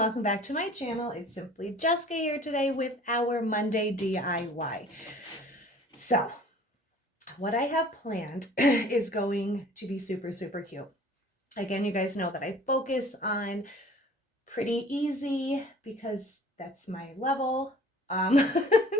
welcome back to my channel. It's simply Jessica here today with our Monday DIY. So what I have planned is going to be super cute. Again, you guys know that I focus on pretty easy because that's my level.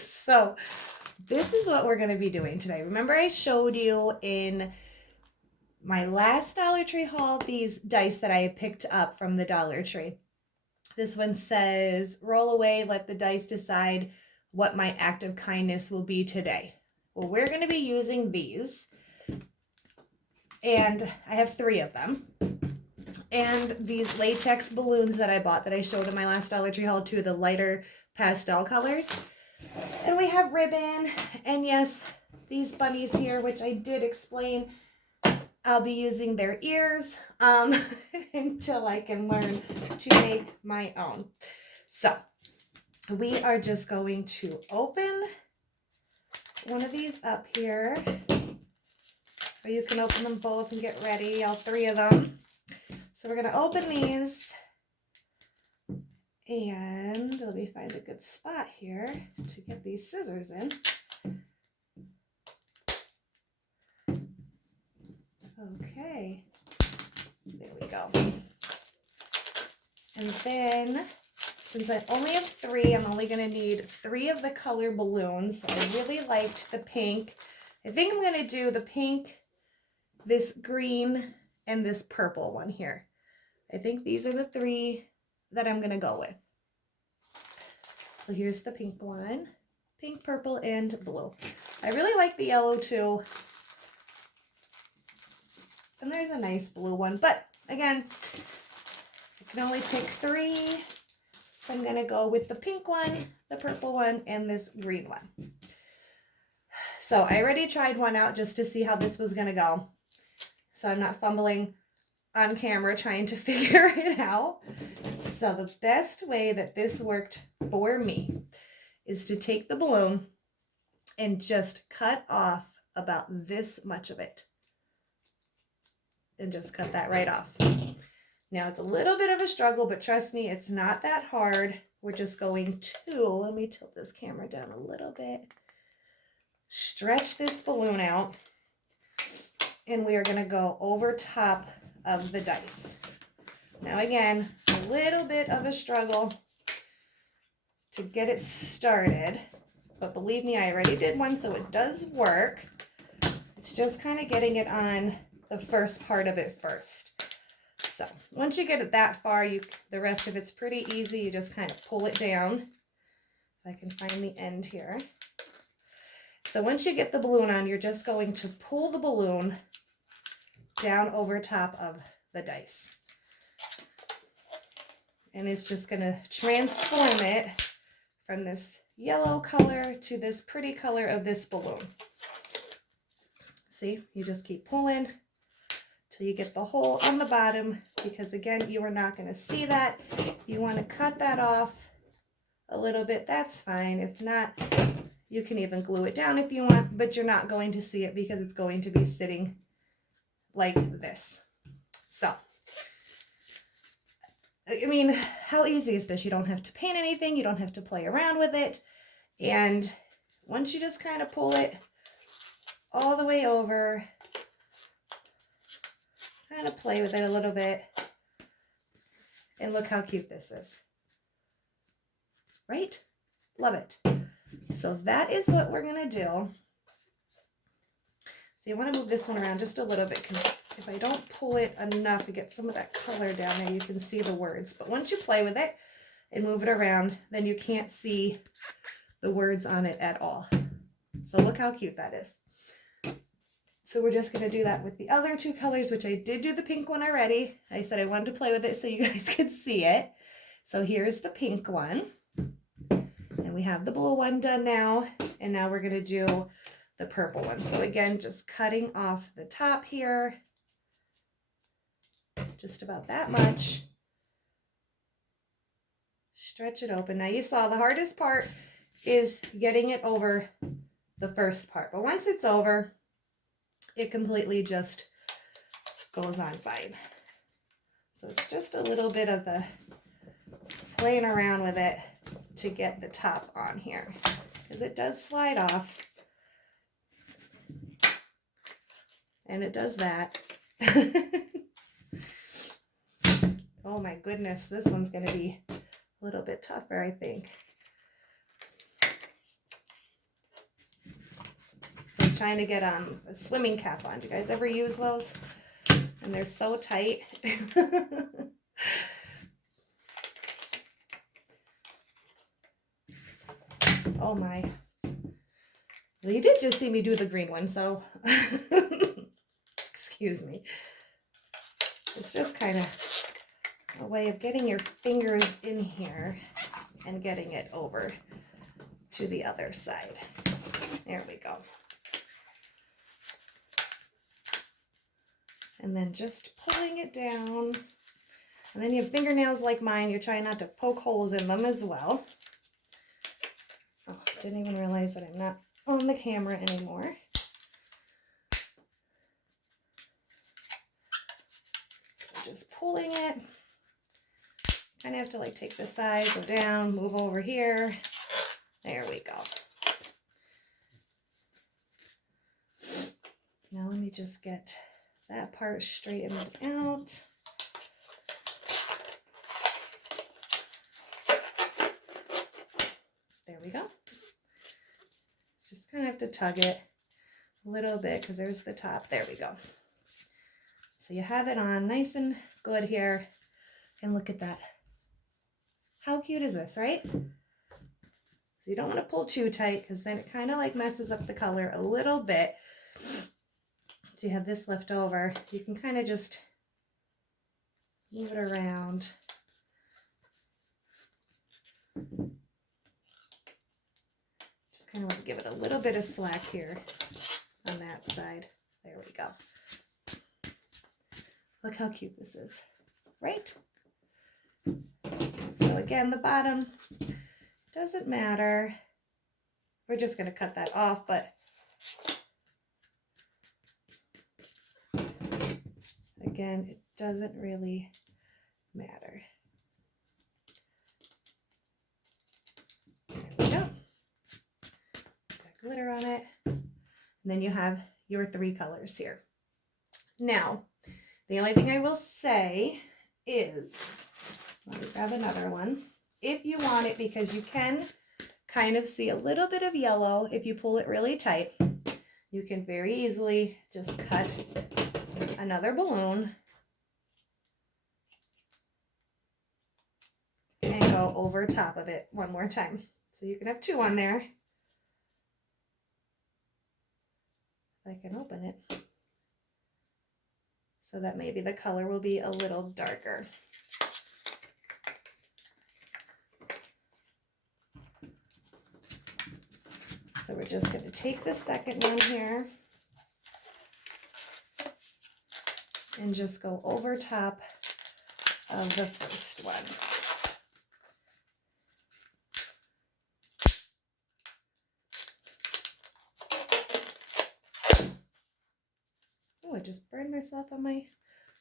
So this is what we're going to be doing today. Remember I showed you in my last Dollar Tree haul these dice that I had picked up from the Dollar Tree. This one says, roll away, let the dice decide what my act of kindness will be today. Well, we're going to be using these, and I have 3 of them. And these latex balloons that I bought that I showed in my last Dollar Tree haul, 2 of the lighter pastel colors. And we have ribbon, and yes, these bunnies here, which I did explain, I'll be using their ears until I can learn to make my own. So we are just going to open one of these up here, or you can open them both and get ready, all 3 of them. So we're going to open these, and let me find a good spot here to get these scissors in. Okay, there we go. And then, since I only have 3, I'm only going to need 3 of the color balloons. I really liked the pink. I think I'm going to do the pink, this green, and this purple one here. I think these are the 3 that I'm going to go with. So here's the pink one. Pink, purple, and blue. I really like the yellow too. And there's a nice blue one, but again, I can only pick 3, so I'm going to go with the pink one, the purple one, and this green one. So I already tried one out just to see how this was going to go, so I'm not fumbling on camera trying to figure it out. So the best way that this worked for me is to take the balloon and just cut off about this much of it. And just cut that right off. Now it's a little bit of a struggle, but trust me, it's not that hard. We're just going to, let me tilt this camera down a little bit, stretch this balloon out, and we are going to go over top of the dice. Now again, a little bit of a struggle to get it started, but believe me, I already did one, so it does work. It's just kind of getting it on the first part of it first. So once you get it that far, the rest of it's pretty easy. You just kind of pull it down. If I can find the end here. So once you get the balloon on, you're just going to pull the balloon down over top of the dice. And it's just going to transform it from this yellow color to this pretty color of this balloon. See, you just keep pulling till you get the hole on the bottom, because again, you are not going to see that. You want to cut that off a little bit, that's fine. If not, you can even glue it down if you want, but you're not going to see it because it's going to be sitting like this. So, I mean, how easy is this? You don't have to paint anything, you don't have to play around with it, and once you just kind of pull it all the way over, kind of play with it a little bit, and look how cute this is, right? Love it. So that is what we're gonna do. So you want to move this one around just a little bit, because if I don't pull it enough to get some of that color down there, you can see the words. But once you play with it and move it around, then you can't see the words on it at all. So look how cute that is. So we're just going to do that with the other 2 colors, which I did do the pink one already. I said I wanted to play with it so you guys could see it. So here's the pink one. And we have the blue one done now. And now we're going to do the purple one. So again, just cutting off the top here. Just about that much. Stretch it open. Now you saw the hardest part is getting it over the first part. But once it's over, it completely just goes on fine. So it's just a little bit of the playing around with it to get the top on here, because it does slide off. And it does that. Oh my goodness, this one's going to be a little bit tougher, I think. So I'm trying to get a swimming cap on. Do you guys ever use those? And they're so tight. Oh my. Well, you did just see me do the green one, so excuse me. It's just kind of a way of getting your fingers in here and getting it over to the other side. There we go. And then just pulling it down. And then you have fingernails like mine. You're trying not to poke holes in them as well. Oh, didn't even realize that I'm not on the camera anymore. So just pulling it. Kind of have to like take this side, go down, move over here. There we go. Now let me just get that part straightened out. There we go. Just kind of have to tug it a little bit because there's the top. There we go. So you have it on nice and good here. And look at that. How cute is this, right? So you don't want to pull too tight because then it kind of like messes up the color a little bit. So you have this left over. You can kind of just move it around. Just kind of want to give it a little bit of slack here on that side. There we go. Look how cute this is, right? So again, the bottom doesn't matter. We're just going to cut that off, but again, it doesn't really matter. There we go. Got glitter on it. And then you have your 3 colors here. Now, the only thing I will say is, let me grab another one. If you want it, because you can kind of see a little bit of yellow if you pull it really tight, you can very easily just cut another balloon and go over top of it one more time. So you can have 2 on there. If I can open it. So that maybe the color will be a little darker. So we're just going to take the second one here and just go over top of the first one. Oh, I just burned myself on my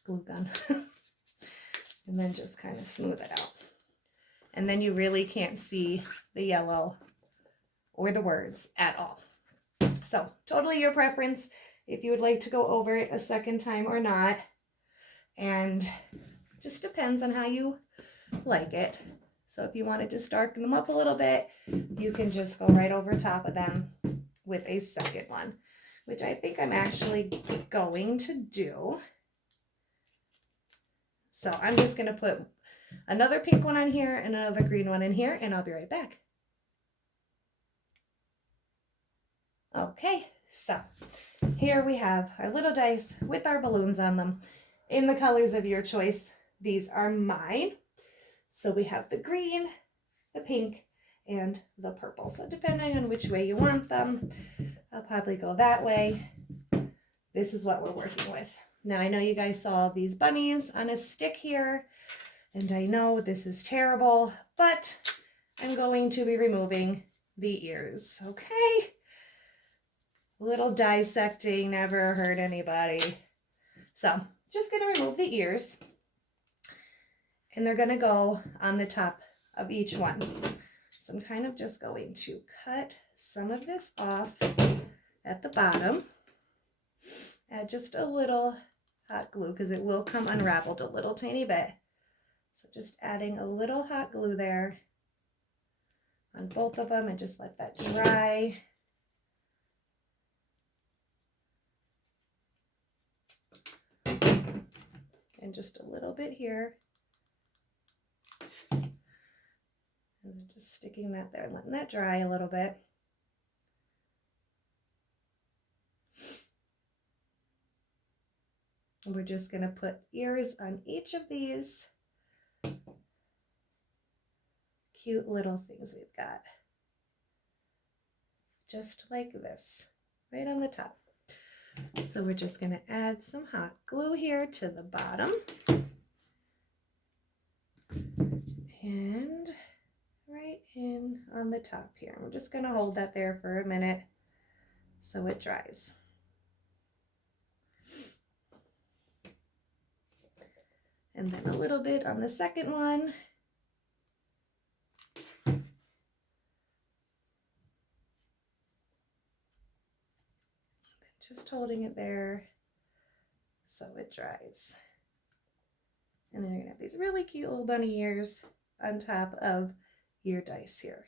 glue gun. And then just kind of smooth it out. And then you really can't see the yellow or the words at all. So totally your preference if you would like to go over it a second time or not. And just depends on how you like it. So if you want to just darken them up a little bit, you can just go right over top of them with a second one, which I think I'm actually going to do. So I'm just going to put another pink one on here and another green one in here, and I'll be right back. Okay, so here we have our little dice with our balloons on them in the colors of your choice. These are mine. So we have the green, the pink, and the purple. So depending on which way you want them, I'll probably go that way. This is what we're working with. Now I know you guys saw these bunnies on a stick here, and I know this is terrible, but I'm going to be removing the ears, okay? Little dissecting never hurt anybody. So just going to remove the ears, and they're going to go on the top of each one. So I'm kind of just going to cut some of this off at the bottom. Add just a little hot glue because it will come unraveled a little tiny bit. So just adding a little hot glue there on both of them and just let that dry. And just a little bit here. And then just sticking that there, letting that dry a little bit. And we're just going to put ears on each of these cute little things we've got. Just like this, right on the top. So we're just going to add some hot glue here to the bottom. And right in on the top here. We're just going to hold that there for a minute so it dries. And then a little bit on the second one. Just holding it there so it dries. And then you're gonna have these really cute little bunny ears on top of your dice here.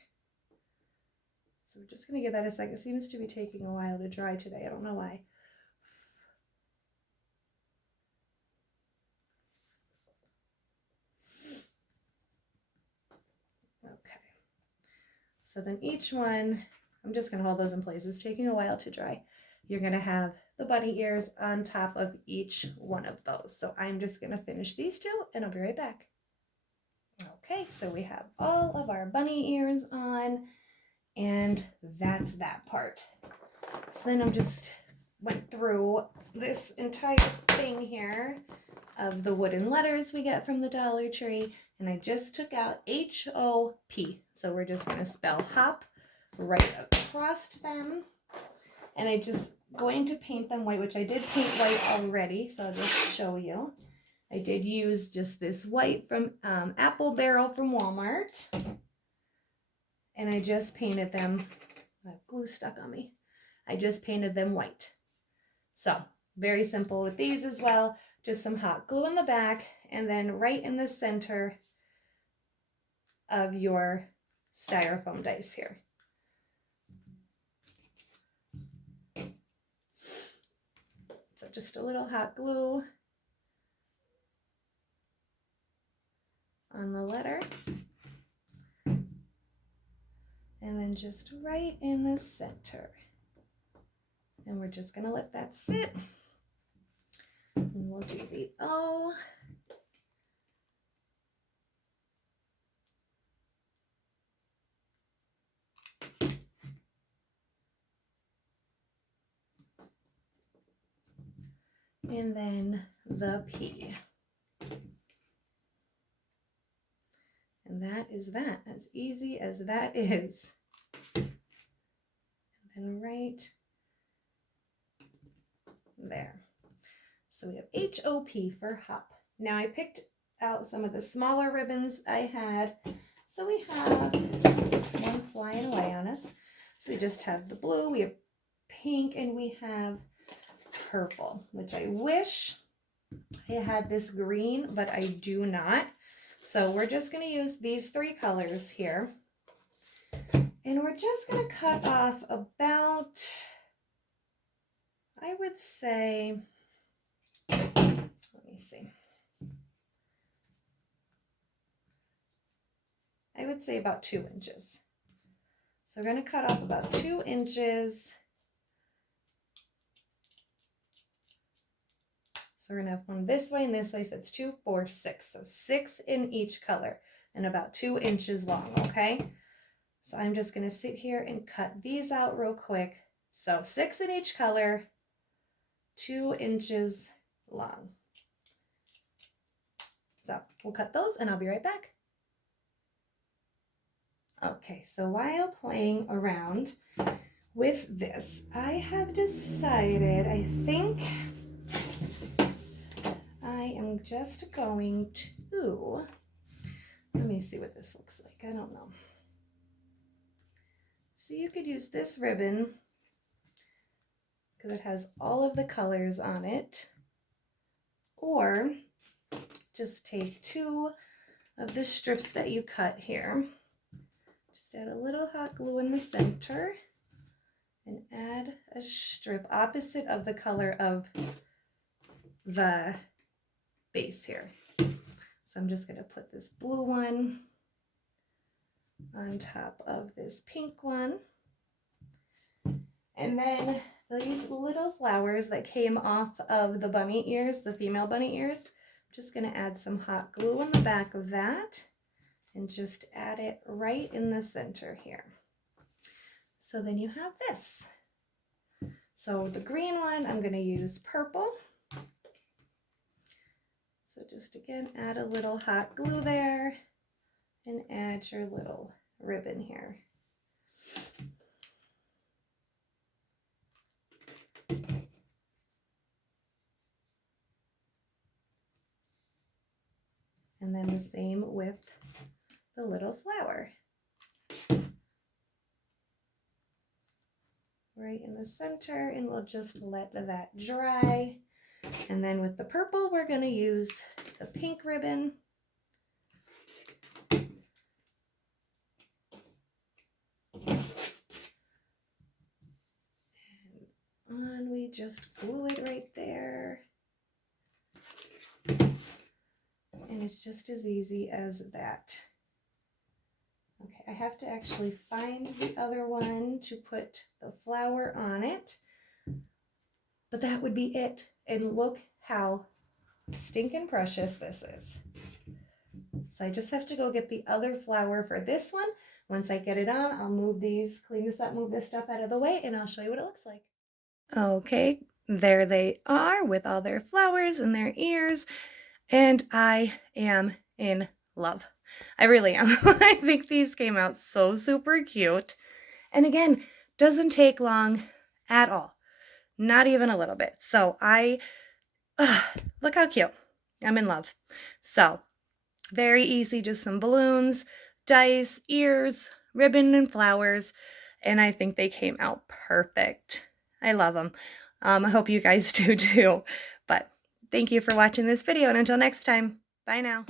So we're just gonna give that a second. It seems to be taking a while to dry today. I don't know why. Okay. So then each one, I'm just gonna hold those in place. It's taking a while to dry. You're going to have the bunny ears on top of each one of those. So I'm just going to finish these two and I'll be right back. Okay, so we have all of our bunny ears on and that's that part. So then I'm just went through this entire thing here of the wooden letters we get from the Dollar Tree and I just took out H-O-P. So we're just going to spell hop right across them. And I just going to paint them white, which I did paint white already, so I'll just show you. I did use just this white from Apple Barrel from Walmart. And I just painted them, I have glue stuck on me. I just painted them white. So, very simple with these as well. Just some hot glue on the back, and then right in the center of your styrofoam dice here. So just a little hot glue on the letter. And then just right in the center. And we're just going to let that sit. And we'll do the O. And then the P. And that is that, as easy as that is. And then right there. So we have H-O-P for hop. Now I picked out some of the smaller ribbons I had. So we have one flying away on us. So we just have the blue, we have pink, and we have purple, which I wish I had this green, but I do not. So we're just going to use these three colors here. And we're just going to cut off about, I would say, let me see. I would say about 2 inches. So we're going to cut off about 2 inches. So we're going to have one this way and this way, so it's 2, 4, 6. So 6 in each color and about 2 inches long, okay? So I'm just going to sit here and cut these out real quick. So 6 in each color, 2 inches long. So we'll cut those and I'll be right back. Okay, so while playing around with this, I have decided, I think I am just going to Let me see what this looks like. I don't know. So you could use this ribbon because it has all of the colors on it, or just take 2 of the strips that you cut here. Just add a little hot glue in the center and add a strip opposite of the color of the base here. So I'm just going to put this blue one on top of this pink one. And then these little flowers that came off of the bunny ears, the female bunny ears, I'm just going to add some hot glue on the back of that and just add it right in the center here. So then you have this. So the green one, I'm going to use purple. So just again, add a little hot glue there and add your little ribbon here. And then the same with the little flower. Right in the center, and we'll just let that dry. And then with the purple, we're going to use the pink ribbon. And we just glue it right there. And it's just as easy as that. Okay, I have to actually find the other one to put the flower on it. But that would be it. And look how stinking precious this is. So I just have to go get the other flower for this one. Once I get it on, I'll move these, clean this up, move this stuff out of the way, and I'll show you what it looks like. Okay, there they are with all their flowers and their ears. And I am in love. I really am. I think these came out so super cute. And again, doesn't take long at all. Not even a little bit. So look how cute. I'm in love. So very easy, just some balloons, dice, ears, ribbon, and flowers. And I think they came out perfect. I love them. I hope you guys do too. But thank you for watching this video, and until next time, bye now.